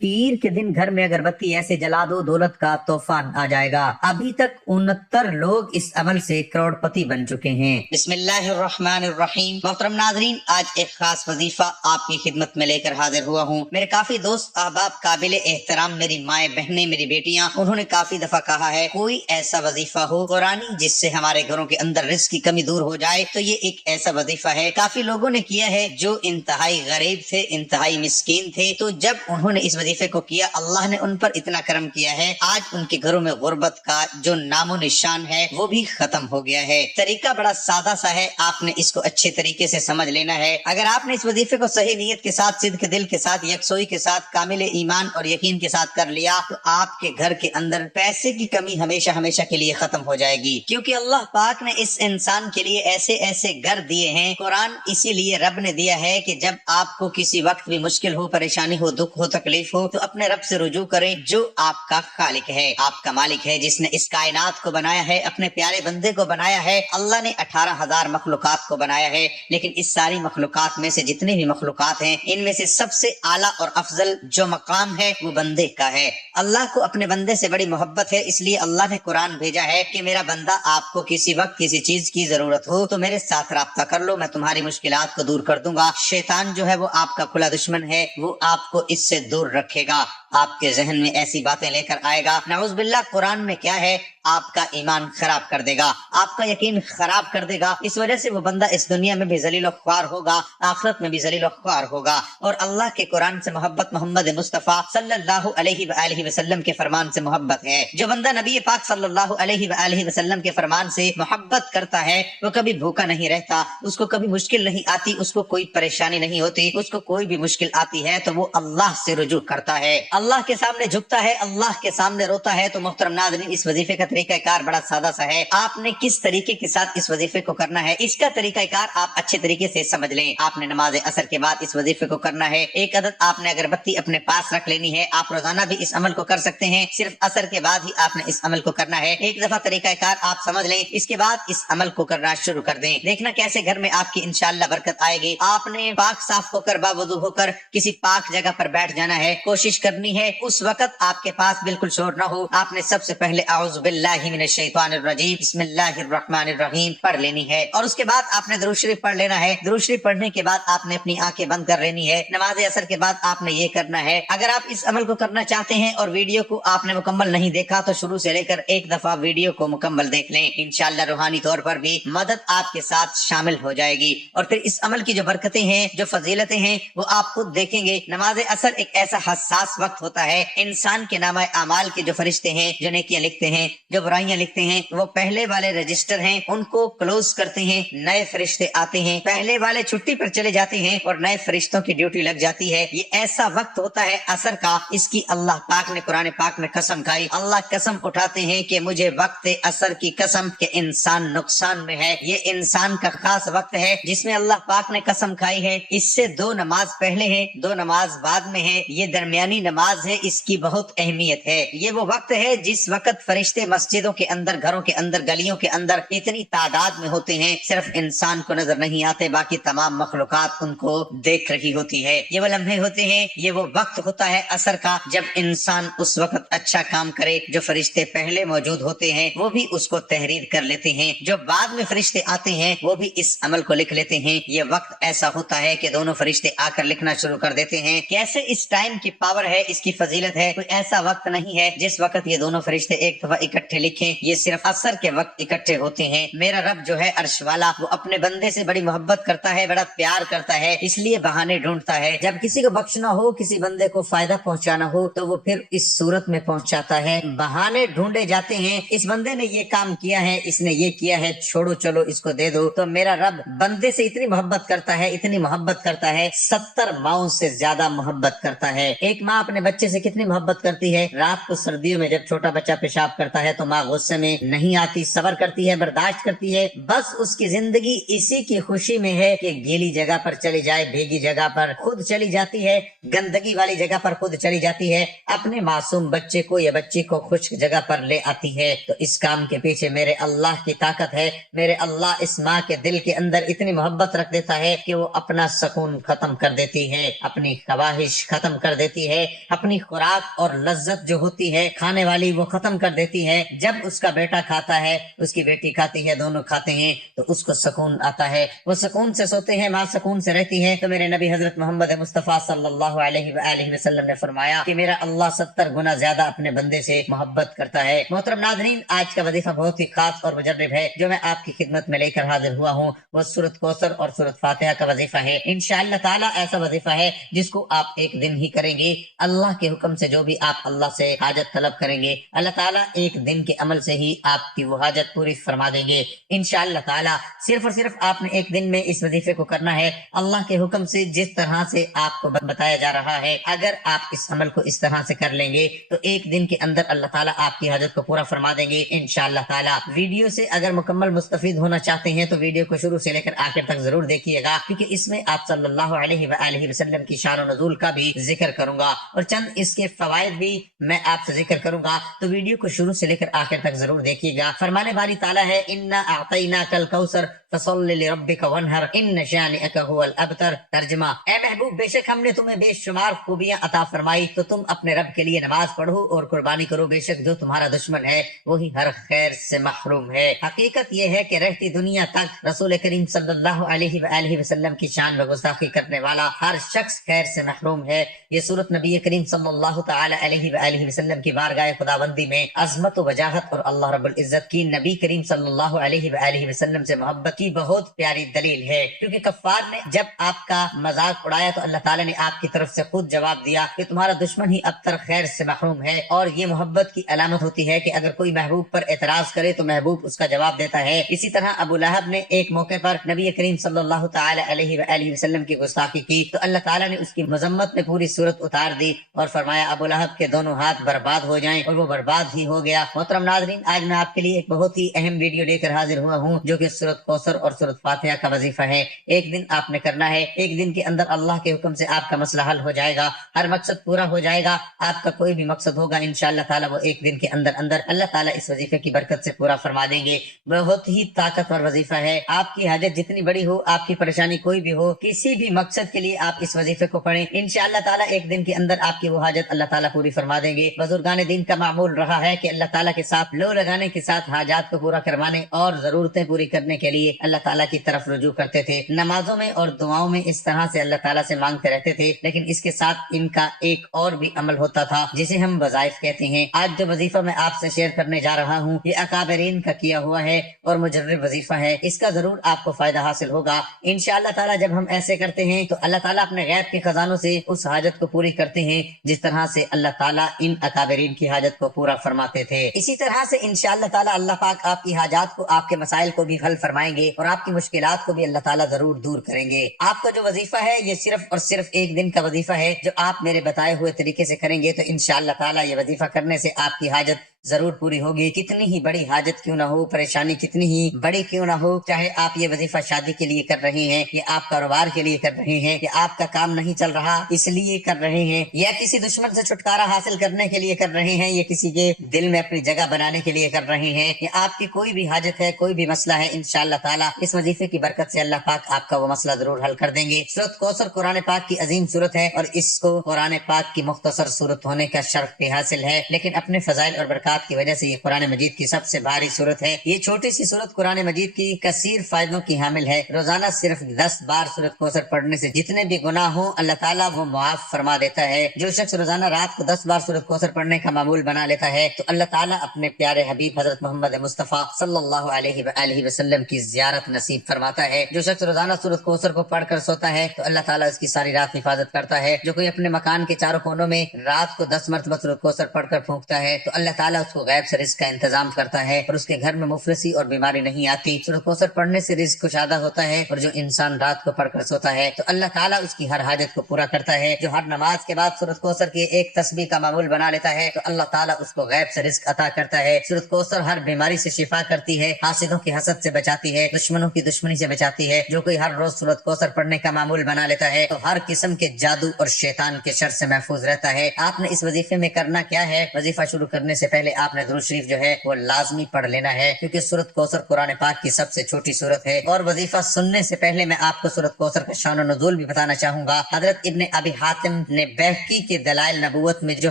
पीर के दिन घर में अगरबत्ती ऐसे जला दो दौलत का तूफान आ जाएगा। अभी तक 69 लोग इस अमल से करोड़पति बन चुके हैं। बिस्मिल्लाहिर्रहमानिर्रहीम। मोहतरम नाज़रीन, आज एक खास वजीफा आपकी खिदमत में लेकर हाजिर हुआ हूँ। मेरे काफी दोस्त अहबाब, काबिल एहतराम मेरी माएँ बहनें, मेरी बेटियाँ, उन्होंने काफी दफा कहा है कोई ऐसा वजीफा हो कुरानी जिससे हमारे घरों के अंदर रिस्क की कमी दूर हो जाए, तो ये एक ऐसा वजीफा है। काफी लोगों ने किया है जो इंतहाई गरीब थे, इंतहाई मिस्कीन थे, तो जब उन्होंने इस वजीफे को किया अल्लाह ने उन पर इतना करम किया है, आज उनके घरों में गुर्बत का जो नामो निशान है वो भी खत्म हो गया है। तरीका बड़ा सादा सा है, आपने इसको अच्छे तरीके से समझ लेना है। अगर आपने इस वजीफे को सही नीयत के साथ, सिद्क दिल के साथ, यकसोई के साथ, कामिल ईमान और यकीन के साथ कर लिया, तो आपके घर के अंदर पैसे की कमी हमेशा हमेशा के लिए खत्म हो जाएगी। क्योंकि अल्लाह पाक ने इस इंसान के लिए ऐसे ऐसे घर दिए हैं। कुरान इसीलिए रब ने दिया है कि जब आपको किसी वक्त भी मुश्किल हो, परेशानी हो, दुख हो, तकलीफ हो, तो अपने रब से रुजू करें जो आपका खालिक है, आपका मालिक है, जिसने इस कायनात को बनाया है, अपने प्यारे बंदे को बनाया है। अल्लाह ने 18,000 मखलूकात को बनाया है, लेकिन इस सारी मखलूकात में से जितने भी मखलूकात हैं, इनमें से सबसे आला और अफजल जो मकाम है वो बंदे का है। अल्लाह को अपने बंदे से बड़ी मोहब्बत है, इसलिए अल्लाह ने कुरान भेजा है कि मेरा बंदा, आपको किसी वक्त किसी चीज की जरूरत हो तो मेरे साथ राब्ता कर लो, मैं तुम्हारी मुश्किलात को दूर कर दूंगा। शैतान जो है वो आपका खुला दुश्मन है, वो आपको इससे दूर रखेगा, आपके जहन में ऐसी बातें लेकर आएगा। नऊज़ बिल्लाह, कुरान में क्या है, आपका ईमान खराब कर देगा, आपका यकीन खराब कर देगा। इस वजह से वो बंदा इस दुनिया में भी जलील ख्वार होगा, आखिरत में भी जलील ख्वार होगा। और अल्लाह के कुरान से मोहब्बत, मोहम्मद मुस्तफ़ा सल्लल्लाहु अलैहि वसल्लम के फरमान से मोहब्बत है। जो बंदा नबी पाक सल्लल्लाहु अलैहि वसल्लम के फरमान से मोहब्बत करता है वो कभी भूखा नहीं रहता, उसको कभी मुश्किल नहीं आती, उसको कोई परेशानी नहीं होती। उसको कोई भी मुश्किल आती है तो वो अल्लाह से रुजू करता है, अल्लाह के सामने झुकता है, अल्लाह के सामने रोता है। तो मोहतरम नाज़रीन, इस वजीफे का तरीकाकार बड़ा सादा सा है। आपने किस तरीके के साथ इस वजीफे को करना है, इसका तरीकाकार आप अच्छे तरीके से समझ लें। आपने नमाज असर के बाद इस वजीफे को करना है। एक अदद आपने अगरबत्ती अपने पास रख लेनी है। आप रोजाना भी इस अमल को कर सकते हैं, सिर्फ असर के बाद ही आपने इस अमल को करना है। एक दफा तरीकाकार आप समझ लें, इसके बाद इस अमल को करना शुरू कर दें। देखना कैसे घर में आपकी इंशाअल्लाह बरकत आएगी। आपने पाक साफ होकर, बावुज़ू होकर किसी पाक जगह पर बैठ जाना है। कोशिश करनी है उस वक्त आपके पास बिल्कुल शोर न हो। आपने सबसे पहले आऊज़ु बिल्लाहि मिनश शैतानिर रजीम बिस्मिल्लाहिर्रहमानिर्रहीम पढ़ लेनी है, और उसके बाद आपने दुरूद शरीफ पढ़ लेना है। दुरूद शरीफ पढ़ने के बाद आपने अपनी आंखें बंद कर लेनी है। नमाज असर के बाद आपने ये करना है। अगर आप इस अमल को करना चाहते हैं और वीडियो को आपने मुकम्मल नहीं देखा तो शुरू से लेकर एक दफा वीडियो को मुकम्मल देख लें। इंशाअल्लाह रूहानी तौर पर भी मदद आपके साथ शामिल हो जाएगी, और फिर इस अमल की जो बरकतें हैं, जो फजीलतें हैं, वो आप खुद देखेंगे। नमाज असर एक ऐसा हसास वक्त होता है, इंसान के नामा अमाल के जो फरिश्ते हैं, जो नेकियां लिखते हैं, जो बुराइयां लिखते हैं, वो पहले वाले रजिस्टर हैं उनको क्लोज करते हैं, नए फरिश्ते आते हैं। पहले वाले छुट्टी पर चले जाते हैं और नए फरिश्तों की ड्यूटी लग जाती है। ये ऐसा वक्त होता है असर का, इसकी अल्लाह पाक ने कुरान पाक में कसम खाई। अल्लाह कसम उठाते हैं कि मुझे वक्त असर की कसम के इंसान नुकसान में है। ये इंसान का खास वक्त है जिसमें अल्लाह पाक ने कसम खाई है। इससे 2 नमाज पहले है, 2 नमाज बाद में है। ये दरमियानी नमाज है, इसकी बहुत अहमियत है। ये वो वक्त है जिस वक्त फरिश्ते मस्जिदों के अंदर, घरों के अंदर, गलियों के अंदर इतनी तादाद में होते हैं, सिर्फ इंसान को नजर नहीं आते, बाकी तमाम मखलूकात उनको देख रही होती है। ये वो लम्हे होते हैं, ये वो वक्त होता है असर का, जब इंसान उस वक्त अच्छा काम करे। जो फरिश्ते पहले मौजूद होते हैं वो भी उसको तहरीर कर लेते हैं, जो बाद में फरिश्ते आते हैं वो भी इस अमल को लिख लेते हैं। ये वक्त ऐसा होता है कि दोनों फरिश्ते आकर लिखना शुरू कर देते हैं। कैसे इस टाइम की पावर है, इसकी फजीलत है। कोई ऐसा वक्त नहीं है जिस वक्त ये दोनों फरिश्ते एक दफा इकट्ठे लिखें, ये सिर्फ असर के वक्त इकट्ठे होते हैं। मेरा रब जो है अर्श वाला, वो अपने बंदे से बड़ी मोहब्बत करता है, बड़ा प्यार करता है, इसलिए बहाने ढूंढता है। जब किसी को बख्शना हो, किसी बंदे को फायदा पहुंचाना हो, तो वो फिर इस सूरत में पहुंचाता है। बहाने ढूंढे जाते हैं, इस बंदे ने ये काम किया है, इसने ये किया है, छोड़ो चलो इसको दे दो। तो मेरा रब बंदे से इतनी मोहब्बत करता है, इतनी मोहब्बत करता है, 70 माओं से ज्यादा मोहब्बत करता है। एक माँ अपने बच्चे से कितनी मोहब्बत करती है। रात को सर्दियों में जब छोटा बच्चा पेशाब करता है तो माँ गुस्से में नहीं आती, सब्र करती है, बर्दाश्त करती है। बस उसकी जिंदगी इसी की खुशी में है कि गीली जगह पर चली जाए, भीगी जगह पर खुद चली जाती है, गंदगी वाली जगह पर खुद चली जाती है, अपने मासूम बच्चे को या बच्ची को खुश्क जगह पर ले आती है। तो इस काम के पीछे मेरे अल्लाह की ताकत है। मेरे अल्लाह इस माँ के दिल के अंदर इतनी मोहब्बत रख देता है कि वो अपना सुकून खत्म कर देती है, अपनी ख्वाहिश खत्म कर देती है, اپنی خوراک اور لذت جو ہوتی ہے کھانے والی وہ ختم کر دیتی ہے۔ جب اس کا بیٹا کھاتا ہے، اس کی بیٹی کھاتی ہے، دونوں کھاتے ہیں تو اس کو سکون آتا ہے، وہ سکون سے سوتے ہیں، ماں سکون سے رہتی ہے۔ تو میرے نبی حضرت محمد مصطفیٰ صلی اللہ علیہ وآلہ وسلم نے فرمایا کہ میرا اللہ 70 گنا زیادہ اپنے بندے سے محبت کرتا ہے۔ محترم ناظرین، آج کا وظیفہ بہت ہی خاص اور مجرب ہے جو میں آپ کی خدمت میں لے کر حاضر ہوا ہوں، وہ سورۃ کوثر اور سورۃ فاتحہ کا وظیفہ ہے۔ انشاءاللہ تعالیٰ ایسا وظیفہ ہے جس کو آپ ایک دن ہی کریں گے۔ اللہ کے حکم سے جو بھی آپ اللہ سے حاجت طلب کریں گے، اللہ تعالیٰ ایک دن کے عمل سے ہی آپ کی وہ حاجت پوری فرما دیں گے انشاءاللہ تعالیٰ۔ صرف اور صرف آپ نے ایک دن میں اس وظیفے کو کرنا ہے، اللہ کے حکم سے جس طرح سے آپ کو بتایا جا رہا ہے۔ اگر آپ اس عمل کو اس طرح سے کر لیں گے تو ایک دن کے اندر اللہ تعالیٰ آپ کی حاجت کو پورا فرما دیں گے انشاءاللہ تعالیٰ۔ ویڈیو سے اگر مکمل مستفید ہونا چاہتے ہیں تو ویڈیو کو شروع سے لے کر آخر تک ضرور دیکھیے گا، کیونکہ اس میں آپ صلی اللہ علیہ وآلہ وسلم کی شان و نزول کا بھی ذکر کروں گا اور چند اس کے فوائد بھی میں آپ سے ذکر کروں گا، تو ویڈیو کو شروع سے لے کر آخر تک ضرور دیکھیے گا۔ فرمانے باری تعالیٰ ہے انا اعطیناک الکوثر فصل لربک وانحر ان شانئک هو الابتر۔ ترجمہ، اے محبوب، بے شک ہم نے تمہیں بے شمار خوبیاں عطا فرمائی تو تم اپنے رب کے لیے نماز پڑھو اور قربانی کرو، بے شک جو تمہارا دشمن ہے وہی ہر خیر سے محروم ہے۔ حقیقت یہ ہے کہ رہتی دنیا تک رسول کریم صلی اللہ علیہ وآلہ وسلم کی شان و گستاخی کرنے والا ہر شخص خیر سے محروم ہے۔ یہ صورت نبی کریم صلی اللہ تعالی علیہ وآلہ وسلم کی بارگاہ خداوندی میں عظمت و وجاہت اور اللہ رب العزت کی نبی کریم صلی اللہ علیہ وآلہ وسلم سے محبت کی بہت پیاری دلیل ہے، کیونکہ کفار نے جب آپ کا مذاق اڑایا تو اللہ تعالیٰ نے آپ کی طرف سے خود جواب دیا کہ تمہارا دشمن ہی ابتر خیر سے محروم ہے، اور یہ محبت کی علامت ہوتی ہے کہ اگر کوئی محبوب پر اعتراض کرے تو محبوب اس کا جواب دیتا ہے۔ اسی طرح ابو لہب نے ایک موقع پر نبی کریم صلی اللہ تعالی علیہ وآلہ وسلم کی گستاخی کی تو اللہ تعالیٰ نے اس کی مذمت میں پوری صورت اتار دی اور فرمایا ابو لہب کے دونوں ہاتھ برباد ہو جائیں، اور وہ برباد ہی ہو گیا۔ محترم ناظرین، آج میں آپ کے لیے ایک بہت ہی اہم ویڈیو لے کر حاضر ہوا ہوں جو کہ سورۃ کوثر اور سورۃ فاتحہ کا وظیفہ ہے۔ ایک دن آپ نے کرنا ہے، ایک دن کے اندر اللہ کے حکم سے آپ کا مسئلہ حل ہو جائے گا، ہر مقصد پورا ہو جائے گا۔ آپ کا کوئی بھی مقصد ہوگا انشاءاللہ تعالیٰ وہ ایک دن کے اندر اللہ تعالیٰ اس وظیفے کی برکت سے پورا فرما دیں گے۔ بہت ہی طاقتور وظیفہ ہے، آپ کی حاجت جتنی بڑی ہو، آپ کی پریشانی کوئی بھی ہو، کسی بھی مقصد کے لیے آپ اس وظیفے کو پڑھیں، انشاءاللہ تعالیٰ ایک دن کے اندر آپ کی وہ حاجت اللہ تعالیٰ پوری فرما دیں گے۔ بزرگان دین کا معمول رہا ہے کہ اللہ تعالیٰ کے ساتھ لو لگانے کے ساتھ حاجات کو پورا کروانے اور ضرورتیں پوری کرنے کے لیے اللہ تعالیٰ کی طرف رجوع کرتے تھے۔ نمازوں میں اور دعاؤں میں اس طرح سے اللہ تعالیٰ سے مانگتے رہتے تھے، لیکن اس کے ساتھ ان کا ایک اور بھی عمل ہوتا تھا جسے ہم وظائف کہتے ہیں۔ آج جو وظیفہ میں آپ سے شیئر کرنے جا رہا ہوں یہ اکابرین کا کیا ہوا ہے اور مجرب وظیفہ ہے، اس کا ضرور آپ کو فائدہ حاصل ہوگا انشاءاللہ تعالیٰ۔ جب ہم ایسے کرتے ہیں تو اللہ تعالیٰ اپنے غیب کے خزانوں سے اس حاجت کو پوری کرتے ہیں جس طرح سے اللہ تعالیٰ ان اکابرین کی حاجت کو پورا فرماتے تھے۔ اسی طرح سے انشاءاللہ تعالیٰ اللہ پاک آپ کی حاجات کو، آپ کے مسائل کو بھی حل فرمائیں گے اور آپ کی مشکلات کو بھی اللہ تعالیٰ ضرور دور کریں گے۔ آپ کا جو وظیفہ ہے یہ صرف اور صرف ایک دن کا وظیفہ ہے جو آپ میرے بتائے ہوئے طریقے سے کریں گے تو انشاءاللہ تعالیٰ یہ وظیفہ کرنے سے آپ کی حاجت ضرور پوری ہوگی۔ کتنی ہی بڑی حاجت کیوں نہ ہو، پریشانی کتنی ہی بڑی کیوں نہ ہو، چاہے آپ یہ وظیفہ شادی کے لیے کر رہے ہیں یا آپ کاروبار کے لیے کر رہے ہیں یا آپ کا کام نہیں چل رہا اس لیے کر رہے ہیں یا کسی دشمن سے چھٹکارا حاصل کرنے کے لیے کر رہے ہیں یا کسی کے دل میں اپنی جگہ بنانے کے لیے کر رہے ہیں یا آپ کی کوئی بھی حاجت ہے، کوئی بھی مسئلہ ہے، انشاءاللہ تعالیٰ اس وظیفے کی برکت سے اللہ پاک آپ کا وہ مسئلہ ضرور حل کر دیں گے۔ سورۃ کوثر قرآن پاک کی عظیم سورت ہے اور اس کو قرآن پاک کی مختصر سورت ہونے کا شرف بھی حاصل ہے، لیکن اپنے فضائل اور برکات کی وجہ سے یہ قرآن مجید کی سب سے بھاری سورت ہے۔ یہ چھوٹی سی سورت قرآن مجید کی کثیر فائدوں کی حامل ہے۔ روزانہ صرف 10 بار سورت کوثر پڑھنے سے جتنے بھی گناہ ہوں اللہ تعالیٰ وہ معاف فرما دیتا ہے۔ جو شخص روزانہ رات کو 10 بار سورت کوثر پڑھنے کا معمول بنا لیتا ہے تو اللہ تعالیٰ اپنے پیارے حبیب حضرت محمد مصطفیٰ صلی اللہ علیہ وآلہ وسلم کی زیارت نصیب فرماتا ہے۔ جو شخص روزانہ سورت کوثر کو پڑھ کر سوتا ہے تو اللہ تعالیٰ اس کی ساری رات حفاظت کرتا ہے۔ جو کوئی اپنے مکان کے چاروں کونوں میں رات کو 10 مرتبہ سورت کوثر پڑھ کر پھونکتا ہے تو اللہ تعالیٰ اس کو غیب سے رزق کا انتظام کرتا ہے اور اس کے گھر میں مفلسی اور بیماری نہیں آتی۔ سورۃ کوثر پڑھنے سے رزق کشادہ ہوتا ہے اور جو انسان رات کو پڑھ کر سوتا ہے تو اللہ تعالیٰ اس کی ہر حاجت کو پورا کرتا ہے۔ جو ہر نماز کے بعد سورۃ کوثر کی ایک تسبیح کا معمول بنا لیتا ہے تو اللہ تعالیٰ اس کو غیب سے رزق عطا کرتا ہے۔ سورۃ کوثر ہر بیماری سے شفا کرتی ہے، حاسدوں کی حسد سے بچاتی ہے، دشمنوں کی دشمنی سے بچاتی ہے۔ جو کوئی ہر روز سورۃ کوثر پڑھنے کا معمول بنا لیتا ہے تو ہر قسم کے جادو اور شیطان کے شر سے محفوظ رہتا ہے۔ آپ نے اس وظیفے میں کرنا کیا ہے؟ وظیفہ شروع کرنے سے پہلے पहले आपने दुरूद शरीफ जो है वो लाजमी पढ़ लेना है, क्योंकि सूरत कौसर कुरान पाक की सबसे छोटी सूरत है। और वजीफा सुनने से पहले मैं आपको सूरत कौसर का शान और नुज़ूल भी बताना चाहूंगा। हजरत इब्ने अबी हातिम ने बैहकी के दलाइल नबूवत में जो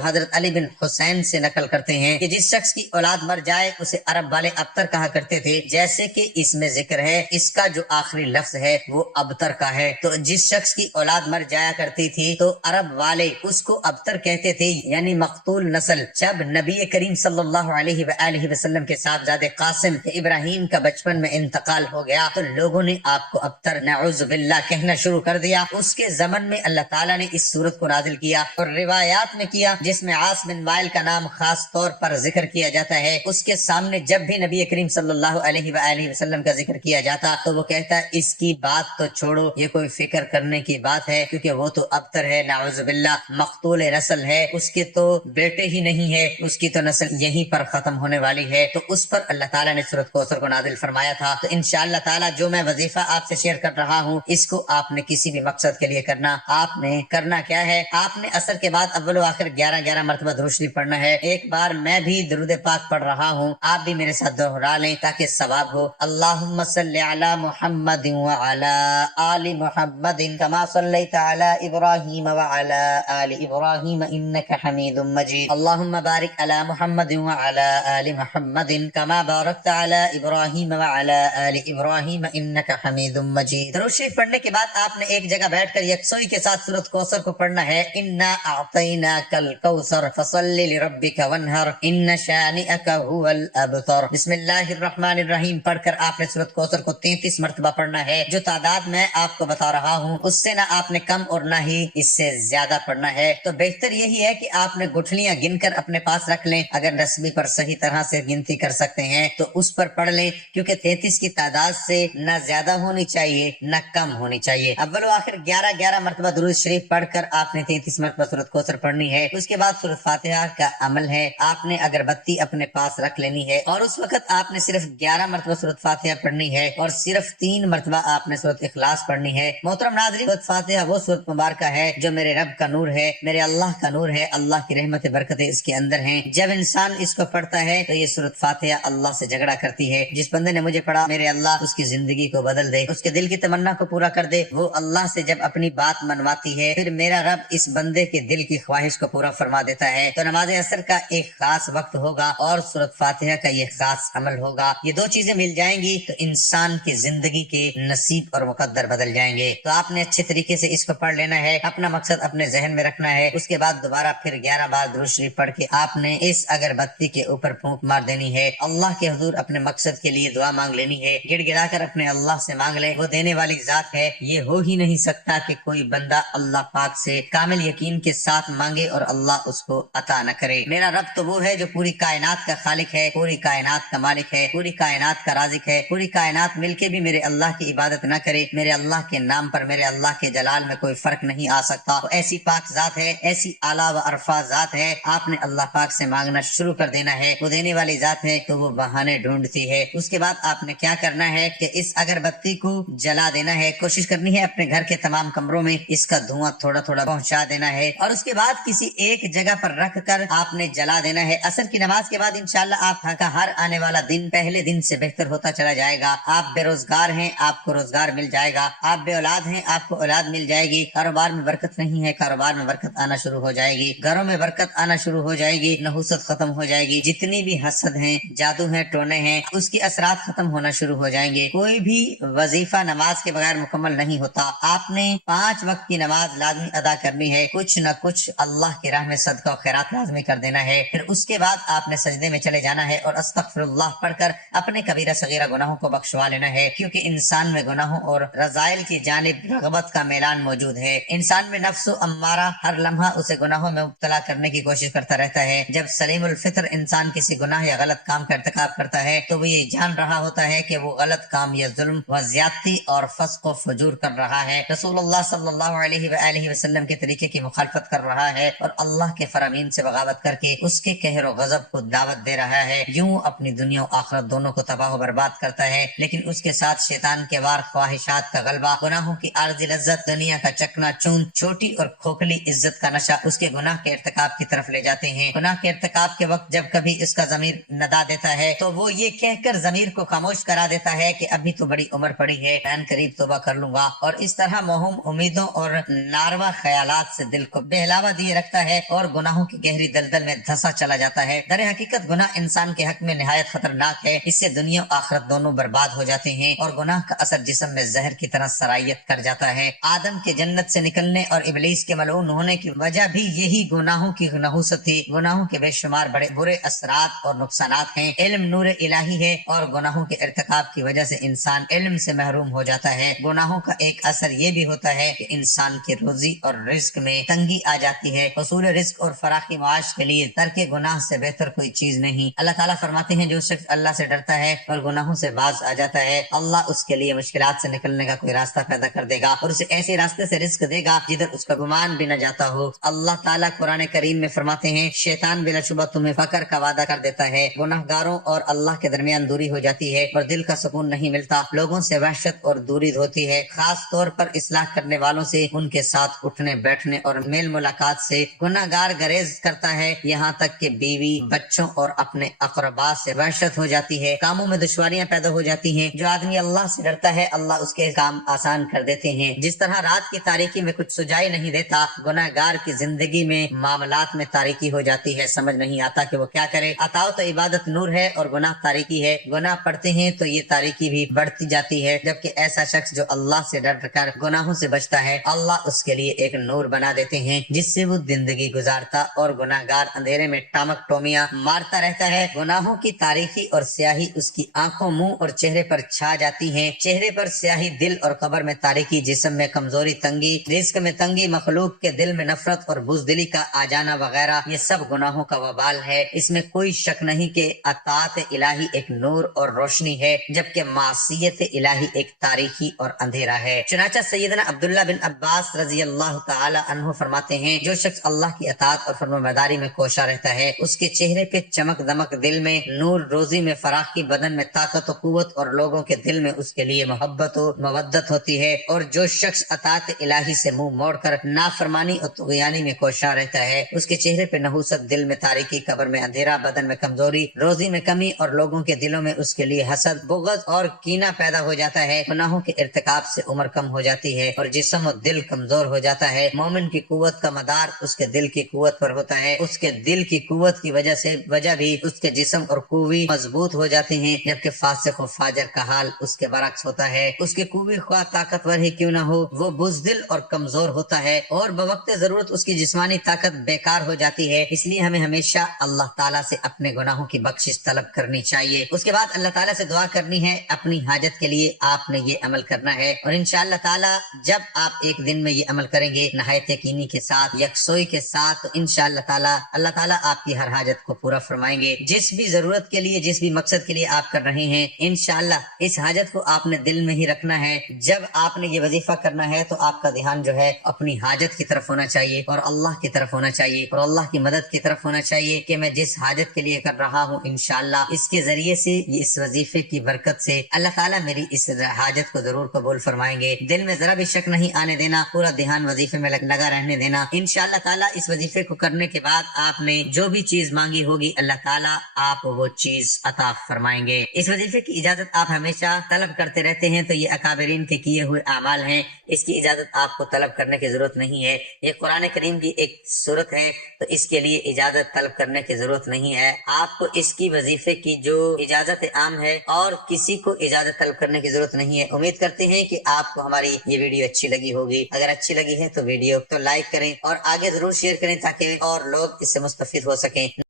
हजरत अली बिन हुसैन से नकल करते हैं कि जिस शख्स की औलाद मर जाए उसे अरब वाले अबतर कहा करते थे, जैसे कि इसमें जिक्र है इसका जो आखिरी लफ्ज है वो अबतर का है। तो जिस शख्स की औलाद मर जाया करती थी तो अरब वाले उसको अबतर कहते थे, यानी मकतूल नस्ल। जब नबी करीम सल्लल्लाहु अलैहि वसल्लम के साहबजादे कासिम इब्राहिम का बचपन में इंतकाल हो गया तो लोगों ने आपको अबतर नऊज़ बिल्लाह कहना शुरू कर दिया। उसके ज़मन में अल्लाह ताला ने इस सूरत को नाजिल किया और रिवायात में किया, जिसमें आस बिन वाइल का नाम खास तौर पर जिक्र किया जाता है। उसके सामने जब भी नबी करीम सल्लल्लाहु अलैहि वसल्लम का जिक्र किया जाता तो वो कहता इसकी बात तो छोड़ो, ये कोई फिक्र करने की बात है, क्योंकि वो तो अबतर है, नाउज़ बिल्लाह, मकतूल नस्ल है, उसके तो बेटे ही नहीं है, उसकी तो नस्ल यहीं पर खत्म होने वाली है। तो उस पर अल्लाह ताला ने सूरत कौसर को नाजिल फरमाया था। तो इंशाअल्लाह ताला जो मैं वजीफा आपसे शेयर कर रहा हूँ इसको आपने किसी भी मकसद के लिए करना। आपने करना क्या है, आपने असर के बाद अव्वल आखिर 11 मरतबा दुरूद शरीफ पढ़ना है। एक बार मैं भी दुरूद पाक पढ़ रहा हूँ, आप भी मेरे साथ दोहरा लें ताकि सवाब हो। अल्लाहुम्मा सल्लि अला मुहम्मदिन व अला आलि मुहम्मदिन कमा सल्लैता अला इब्राहीम व अला आलि इब्राहीम इन्नका हमीदुम मजीद। अल्लाहुम्मा बारिक अला मुहम्मदिन व अला आलि मुहम्मदिन कमा बारकता अला इब्राहीम व अला आलि इब्राहीम इन्नका हमीदुम मजीद। दुरूद शरीफ पढ़ने के बाद आपने एक जगह बैठकर यकसोई के साथ सूरत कौसर को पढ़ना है। इन्ना अअतैनाकल कौसर फसल्लि लिरब्बिका वन्हर इन्न शानिअका हुवल अबतर। बिस्मिल्लाहिर्रहमानिर्रहीम पढ़कर आपने सूरत कौसर को 33 मरतबा पढ़ना है। जो तादाद मैं आपको बता रहा हूँ उससे ना आपने कम और ना ही इससे ज्यादा पढ़ना है। तो बेहतर यही है कि आपने गुठलियां गिनकर अपने पास रख लें। अगर नस्बी पर सही तरह से गिनती कर सकते हैं तो उस पर पढ़ लें, क्योंकि 33 की तादाद से न ज्यादा होनी चाहिए न कम होनी चाहिए। अव्वल आखिर 11 मरतबा दुरूद शरीफ पढ़कर आपने 33 मरतबा सूरत कौसर पढ़नी है। उसके बाद सूरत फातिहा का अमल है, आपने अगरबत्ती अपने पास रख लेनी है और उस वक्त आपने सिर्फ 11 मरतबा सूरत फातिहा पढ़नी है और सिर्फ 3 मरतबा आपने सूरत इखलास पढ़नी है। मोहतरम नाज़रीन, सूरत फातिहा वो सूरत मुबारक है जो मेरे रब का नूर है, मेरे अल्लाह का नूर है, अल्लाह की रहमत बरकतें इसके अंदर हैं। जब इंसान इसको पढ़ता है तो ये सूरत फातिहा अल्लाह से झगड़ा करती है। जिस बंदे ने मुझे पढ़ा मेरे अल्लाह उसकी जिंदगी को बदल दे, उसके दिल की तमन्ना को पूरा कर दे। वो अल्लाह से जब अपनी बात मनवाती है फिर मेरा रब इस बंदे के दिल की ख्वाहिश को पूरा फरमा देता है। तो नमाज असर का एक खास वक्त होगा और सूरत फातिहा का ये खास अमल होगा। ये दो चीजें मिल जाएंगी तो इंसान की जिंदगी के नसीब और मुकद्दर बदल जाएंगे। तो आपने अच्छे तरीके से इसको पढ़ लेना है, अपना मकसद अपने जहन में रखना है। उसके बाद दोबारा फिर 11 बार दुरूद शरीफ पढ़ के आपने इस अगरबत्ती के ऊपर फूंक मार देनी है। अल्लाह के हुजूर अपने मकसद के लिए दुआ मांग लेनी है, गिड़गिड़ाकर अपने अल्लाह से मांग ले, वो देने वाली जात है। ये हो ही नहीं सकता कि कोई बंदा अल्लाह पाक से कामिल यकीन के साथ मांगे और अल्लाह उसको अता न करे। मेरा रब तो वो है जो पूरी कायनात का खालिक है, पूरी कायनात का मालिक है, पूरी कायनात का राज़िक है। पूरी कायनात मिलके भी मेरे अल्लाह की इबादत न करे, मेरे अल्लाह के नाम पर मेरे अल्लाह के जलाल में कोई फर्क नहीं आ सकता। तो ऐसी पाक जात है, ऐसी आला व अरफा जात है, आपने अल्लाह पाक से मांगना शुरू कर देना है। वो देने वाली जात है तो वो बहाने ढूंढती है। उसके बाद आपने क्या करना है कि इस अगरबत्ती को जला देना है। कोशिश करनी है अपने घर के तमाम कमरों में इसका धुआं थोड़ा थोड़ा पहुंचा देना है और उसके बाद किसी एक जगह पर रख कर आपने जला देना है। असर की नमाज के बाद इंशाअल्लाह आपका हर आने वाला दिन पहले दिन से बेहतर होता चला जाएगा। आप बेरोजगार हैं, आपको रोजगार मिल जाएगा। आप बे औलाद हैं, आपको औलाद मिल जाएगी। कारोबार में बरकत नहीं है, कारोबार में बरकत आना शुरू हो जाएगी। घरों में बरकत आना शुरू हो जाएगी, नहुसत खत्म हो जाएगी। जितनी भी हसद हैं, जादू हैं, टोने हैं, उसकी असरात खत्म होना शुरू हो जाएंगे। कोई भी वजीफा नमाज के बगैर मुकम्मल नहीं होता। आपने 5 वक्त की नमाज लाजमी अदा करनी है, कुछ न कुछ अल्लाह की राह में सदका और खैरात लाजमी कर देना है। फिर उसके बाद आपने सजदे में चले जाना है और अस्तगफिरुल्लाह पढ़कर अपने कबीरा सगीरा गुनाहों को बख्शवा लेना है, क्योंकि इंसान में गुनाहों और रज़ाइल की जानिब रग़बत का मैलान मौजूद है। इंसान में नफ्स अम्मारा हर लम्हा उसे गुनाहों में मुब्तला करने की कोशिश करता रहता है। जब सलीमुल फित्र इंसान किसी गुनाह या गलत काम का इर्तिकाब करता है तो वो ये जान रहा होता है कि वो गलत काम या जुल्म व ज्यादती और फस्क व फजूर कर रहा है, रसूलुल्लाह सल्लल्लाहु अलैहि वसल्लम के तरीके की मुखालफत कर रहा है और अल्लाह के फरामीन से बगावत करके उसके कहर व गजब को दावत दे रहा है। यूं अपनी दुनिया और आखिरत दोनों को तबाह व बर्बाद करता है। लेकिन उसके साथ शैतान के वार ख्वाहिशात का गलबा, गुनाहों की आर्जी लज्जत, दुनिया का चकना चून, छोटी और खोखली इज्जत का नशा उसके गुनाह के इर्तिकाब की तरफ ले जाते हैं। गुनाह के इर्तिकाब के वक्त जब कभी इसका ज़मीर नदा देता है तो वो ये कहकर ज़मीर को खामोश करा देता है कि अभी तो बड़ी उम्र पड़ी है, मैं करीब तौबा कर लूंगा, और इस तरह मोहम उम्मीदों और नारवा ख्यालात से दिल को बहलावा दिए रखता है और गुनाहों की गहरी दलदल में धंसा चला जाता है। दर हकीकत गुनाह इंसान के हक में निहायत खतरनाक है, इससे दुनिया और आखिरत दोनों बर्बाद हो जाते हैं और गुनाह का असर जिस्म में जहर की तरह सरायत कर जाता है। आदम के जन्नत से निकलने और इबलीस के मलऊन होने की वजह भी यही गुनाहों की नहुसत थी। गुनाहों के बेशुमार बड़े बुरे असरात और नुकसानात हैं। इल्म नूर इलाही है और गुनाहों के इर्तिकाब की वजह से इंसान इल्म से महरूम हो जाता है। गुनाहों का एक असर ये भी होता है कि इंसान की रोजी और रिस्क में तंगी आ जाती है। हुसूल रिस्क और फराखी माश के लिए तर्क गुनाह से बेहतर कोई चीज नहीं। अल्लाह ताला फरमाते हैं, जो शख्स अल्लाह से डरता है और गुनाहों से बाज आ जाता है, अल्लाह उसके लिए मुश्किलात से निकलने का कोई रास्ता पैदा कर देगा और उसे ऐसे रास्ते से रिस्क देगा जिधर उसका गुमान भी न जाता हो। अल्लाह ताला कुरान करीम में फरमाते हैं, शैतान बिलाशुबा तुम्हें फकर का वादा कर देता है। गुनाहगारों और अल्लाह के दरमियान दूरी हो जाती है और दिल का सुकून नहीं मिलता। लोगों से वहशत और दूरी होती है, खास तौर पर इस्लाह करने वालों से, उनके साथ उठने बैठने और मेल मुलाकात से गुनाहगार गरेज करता है। यहाँ तक कि बीवी, बच्चों और अपने अकरबा से वहशत हो जाती है। कामों में दुश्वारियां पैदा हो जाती हैं। जो आदमी अल्लाह से डरता है, अल्लाह उसके काम आसान कर देते हैं। जिस तरह रात की तारीकी में कुछ सुझाई नहीं देता, गुनाहगार की जिंदगी में मामलात में तारीकी हो जाती है। समझ नहीं आता कि वो क्या करे। अताओ तो इबादत नूर है और गुनाह तारीकी है। गुनाह पढ़ते हैं तो ये तारीकी भी बढ़ती जाती है, जबकि ऐसा शख्स जो अल्लाह से डर कर गुनाहों से बचता है, अल्लाह उसके लिए एक नूर बना देते हैं जिससे वो जिंदगी गुजारता और गुनाहगार अंधेरे में टामक टोमियां मारता रहता है। गुनाहों की तारीकी और स्याही उसकी आंखों, मुंह और चेहरे पर छा जाती है। चेहरे पर स्याही, दिल और कब्र में तारीकी, जिस्म में कमजोरी, तंगी, रिस्क में तंगी, मखलूक के दिल में नफरत और बुज़दिली का आ जाना वगैरह, ये सब गुनाहों का वबाल है। इसमें कोई शक नहीं कि अताअत इलाही एक नूर और रोशनी है, जबकि मासियत इलाही एक तारीकी और अंधेरा है। चुनाचा सैयदना अब्दुल्ला बिन अब्बास रजी अल्लाह तआला अन्हु फरमाते हैं, जो शख्स अल्लाह की अताअत और फरमाबरदारी में कोशा रहता है, उसके चेहरे पे चमक दमक, दिल में नूर, रोजी में फराखी, बदन में ताकत और कुव्वत और लोगों के दिल में उसके लिए मोहब्बत और मवद्दत होती है। और जो शख्स अताअत इलाही से मुंह मोड़कर नाफरमानी और तुग़यानी में कोशा रहता है, उसके चेहरे पे नहुसत, दिल में तारीकी, कब्र में अंधेरा, बदन में कमजोरी, रोजी में कमी और लोगों के दिलों में उसके लिए हसद, बुग़्ज़ और कीना पैदा हो जाता है। गुनाहों के इर्तिकाब से उम्र कम हो जाती है और जिस्म और दिल कमजोर हो जाता है। मोमिन की कुव्वत का मदार उसके दिल की कुव्वत पर होता है। उसके दिल की कुव्वत की वजह भी उसके जिस्म और कुव्वी मजबूत हो जाते हैं, जबकि फासिक और फाजर का हाल उसके बरक्स होता है। उसके कुव्वी ख्वाह ताकतवर ही क्यों न हो, वो बुज़दिल और कमजोर होता है और बवक्त जरूरत उसकी जिस्मानी ताकत बेकार हो जाती है। इसलिए हमें हमेशा अल्लाह ताला से अपने गुनाहों की बख्शिश तलब करनी चाहिए। उसके बाद अल्लाह ताला से दुआ करनी है। अपनी हाजत के लिए आपने ये अमल करना है और इंशाअल्लाह ताला जब आप एक दिन में ये अमल करेंगे नहायत यकीनी के साथ, यकसोई के साथ, तो इंशाअल्लाह ताला अल्लाह ताला आपकी हर हाजत को पूरा फरमाएंगे। जिस भी जरूरत के लिए, जिस भी मकसद के लिए आप कर रहे हैं, इंशाअल्लाह इस हाजत को आपने दिल में ही रखना है। जब आपने ये वजीफा करना है तो आपका ध्यान जो है अपनी हाजत की तरफ होना चाहिए और अल्लाह की तरफ होना चाहिए और अल्लाह की मदद की तरफ होना चाहिए कि मैं जिस हाजत के लिए कर रहा हूँ, इंशाअल्लाह इसके जरिए से, इस वजीफे की बरकत से अल्लाह ताला मेरी इस हाजत को जरूर कबूल फरमाएंगे। दिल में जरा भी शक नहीं आने देना, पूरा ध्यान वजीफे में लगा रहने देना। इंशाअल्लाह ताला इस वजीफे को करने के बाद आपने जो भी चीज मांगी होगी, अल्लाह ताला आप वो चीज अता फरमाएंगे। इस वजीफे की इजाजत आप हमेशा तलब करते रहते हैं, तो ये अकाबरीन के किए हुए अमाल हैं, इसकी इजाजत आपको तलब करने की जरूरत नहीं है। ये कुरान करीम की एक सूरत है, तो इसके लिए इजाजत तलब करने की जरूरत नहीं है। आपको इसकी वजीफे की जो इजाजत आम है और किसी को इजाजत तलब करने की जरूरत नहीं है। उम्मीद करते हैं कि आपको हमारी ये वीडियो अच्छी लगी होगी। अगर अच्छी लगी है तो वीडियो को लाइक करें और आगे जरूर शेयर करें ताकि और लोग इससे मुस्तफिद हो सकें।